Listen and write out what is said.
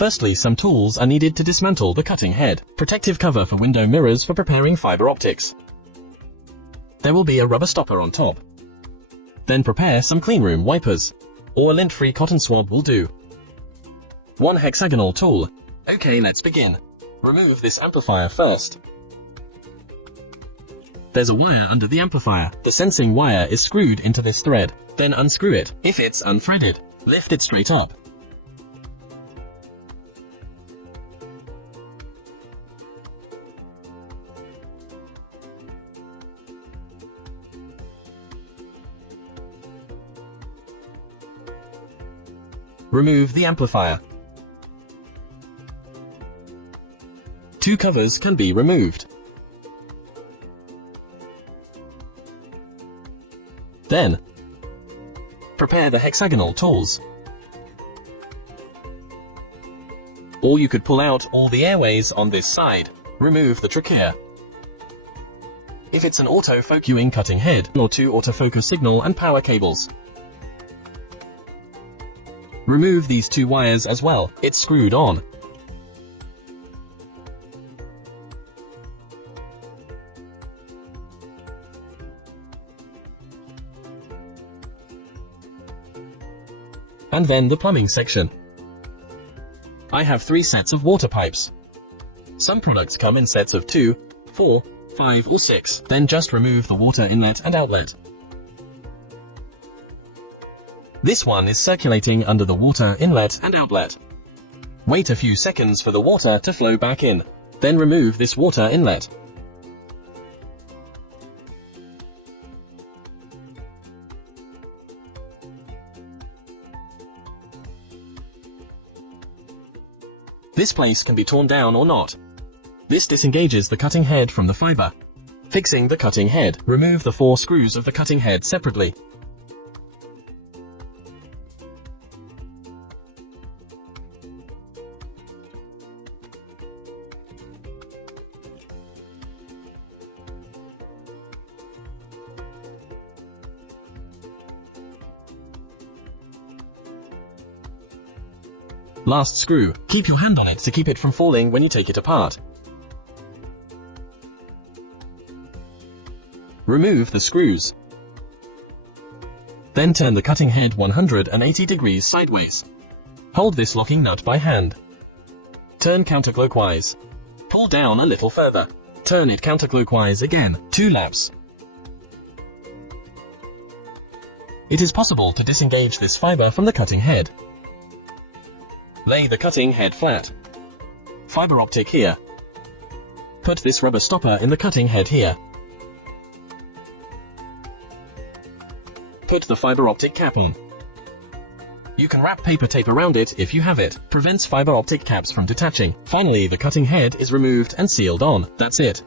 Firstly, some tools are needed to dismantle the cutting head. Protective cover for window mirrors for preparing fiber optics. There will be a rubber stopper on top. Then prepare some cleanroom wipers, or a lint-free cotton swab will do. One hexagonal tool. Okay, let's begin. Remove this amplifier first. There's a wire under the amplifier. The sensing wire is screwed into this thread. Then unscrew it. If it's unthreaded, lift it straight up. Remove the amplifier. Two covers can be removed. Then, prepare the hexagonal tools. Or you could pull out all the airways on this side. Remove the trachea. If it's an autofocusing cutting head, or two autofocus signal and power cables. Remove these two wires as well, it's screwed on. And then the plumbing section. I have 3 sets of water pipes. Some products come in sets of 2, 4, 5 or 6. Then just remove the water inlet and outlet. This one is circulating under the water inlet and outlet. Wait a few seconds for the water to flow back in. Then remove this water inlet. This place can be torn down or not. This disengages the cutting head from the fiber. Fixing the cutting head. Remove the 4 screws of the cutting head separately. Last screw. Keep your hand on it to keep it from falling when you take it apart. Remove the screws. Then turn the cutting head 180 degrees sideways. Hold this locking nut by hand. Turn counterclockwise. Pull down a little further. Turn it counterclockwise again, 2 laps. It is possible to disengage this fiber from the cutting head. Lay the cutting head flat. Fiber optic here. Put this rubber stopper in the cutting head here. Put the fiber optic cap on. You can wrap paper tape around it if you have it. Prevents fiber optic caps from detaching. Finally, the cutting head is removed and sealed on. That's it.